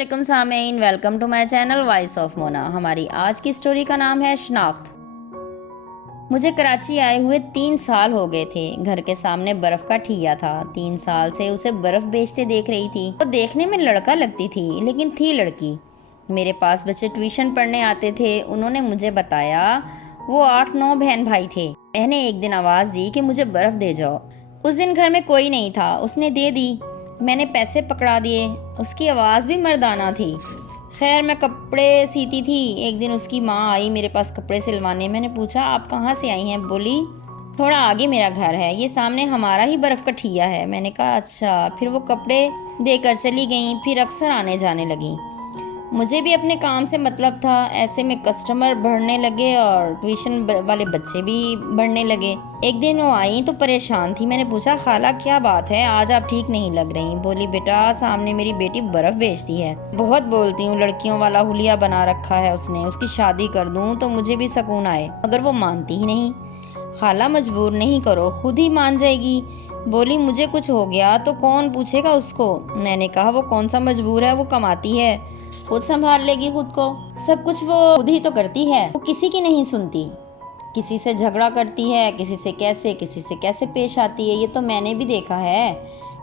वालेकुम सामीन, welcome to my channel voice of Mona. हमारी आज की स्टोरी का नाम है शनाख्त। मुझे कराची आए हुए 3 साल हो गए थे। घर के सामने बर्फ़ का ठिया था। 3 साल से उसे बर्फ़ बेचते देख रही थी। वो देखने में लड़का लगती थी, लेकिन थी लड़की। मेरे पास बच्चे ट्यूशन पढ़ने आते थे। उन्होंने मुझे बताया वो 8-9 बहन भाई थे। मैंने एक दिन आवाज़ दी कि मुझे बर्फ़ दे जाओ। उस दिन घर में कोई नहीं था। उसने दे दी। मैंने पैसे पकड़ा दिए। उसकी आवाज़ भी मर्दाना थी। खैर, मैं कपड़े सीती थी। एक दिन उसकी माँ आई मेरे पास कपड़े सिलवाने। मैंने पूछा, आप कहाँ से आई हैं? बोली, थोड़ा आगे मेरा घर है, ये सामने हमारा ही बर्फ़ का ठिया है। मैंने कहा, अच्छा। फिर वो कपड़े देकर चली गई। फिर अक्सर आने जाने लगी। मुझे भी अपने काम से मतलब था। ऐसे में कस्टमर बढ़ने लगे और ट्यूशन वाले बच्चे भी बढ़ने लगे। एक दिन वो आई तो परेशान थी। मैंने पूछा, खाला क्या बात है, आज आप ठीक नहीं लग रही? बोली, बेटा सामने मेरी बेटी बर्फ़ बेचती है। बहुत बोलती हूँ, लड़कियों वाला हुलिया बना रखा है उसने। उसकी शादी कर दूँ तो मुझे भी सुकून आए, मगर वो मानती ही नहीं। खाला मजबूर नहीं करो, खुद ही मान जाएगी। बोली, मुझे कुछ हो गया तो कौन पूछेगा उसको? मैंने कहा, वो कौन सा मजबूर है, वो कमाती है, खुद संभाल लेगी खुद को। सब कुछ वो खुद ही तो करती है। वो किसी की नहीं सुनती। किसी से झगड़ा करती है, किसी से कैसे पेश आती है। ये तो मैंने भी देखा है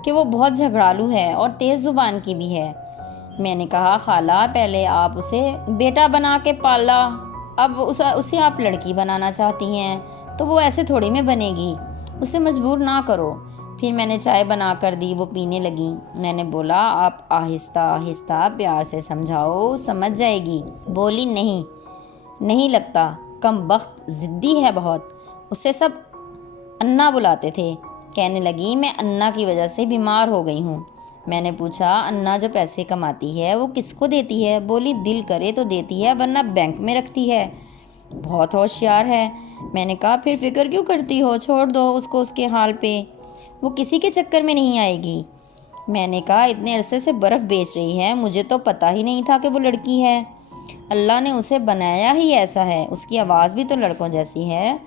कि वो बहुत झगड़ालू है और तेज़ ज़ुबान की भी है। मैंने कहा, खाला पहले आप उसे बेटा बना के पाला, अब उसे आप लड़की बनाना चाहती हैं, तो वो ऐसे थोड़ी में बनेगी। उसे मजबूर ना करो। फिर मैंने चाय बना कर दी। वो पीने लगी। मैंने बोला, आप आहिस्ता आहिस्ता प्यार से समझाओ, समझ जाएगी। बोली, नहीं लगता, कम बख्त ज़िद्दी है बहुत। उसे सब अन्ना बुलाते थे। कहने लगी, मैं अन्ना की वजह से बीमार हो गई हूँ। मैंने पूछा, अन्ना जो पैसे कमाती है वो किसको देती है? बोली, दिल करे तो देती है, वरना बैंक में रखती है। बहुत होशियार है। मैंने कहा, फिर फिक्र क्यों करती हो, छोड़ दो उसको उसके हाल पे, वो किसी के चक्कर में नहीं आएगी। मैंने कहा, इतने अरसे से बर्फ़ बेच रही है, मुझे तो पता ही नहीं था कि वो लड़की है। अल्लाह ने उसे बनाया ही ऐसा है। उसकी आवाज़ भी तो लड़कों जैसी है।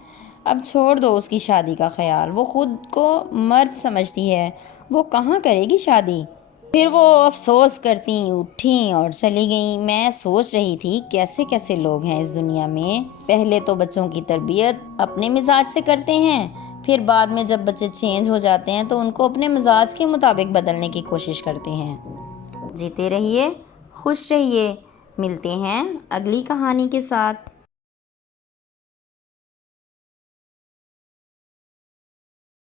अब छोड़ दो उसकी शादी का ख्याल। वो खुद को मर्द समझती है, वो कहाँ करेगी शादी। फिर वो अफसोस करती उठी और चली गई। मैं सोच रही थी, कैसे कैसे लोग हैं इस दुनिया में। पहले तो बच्चों की तरबियत अपने मिजाज से करते हैं, फिर बाद में जब बच्चे चेंज हो जाते हैं तो उनको अपने मिजाज के मुताबिक बदलने की कोशिश करते हैं। जीते रहिए, खुश रहिए। मिलते हैं अगली कहानी के साथ।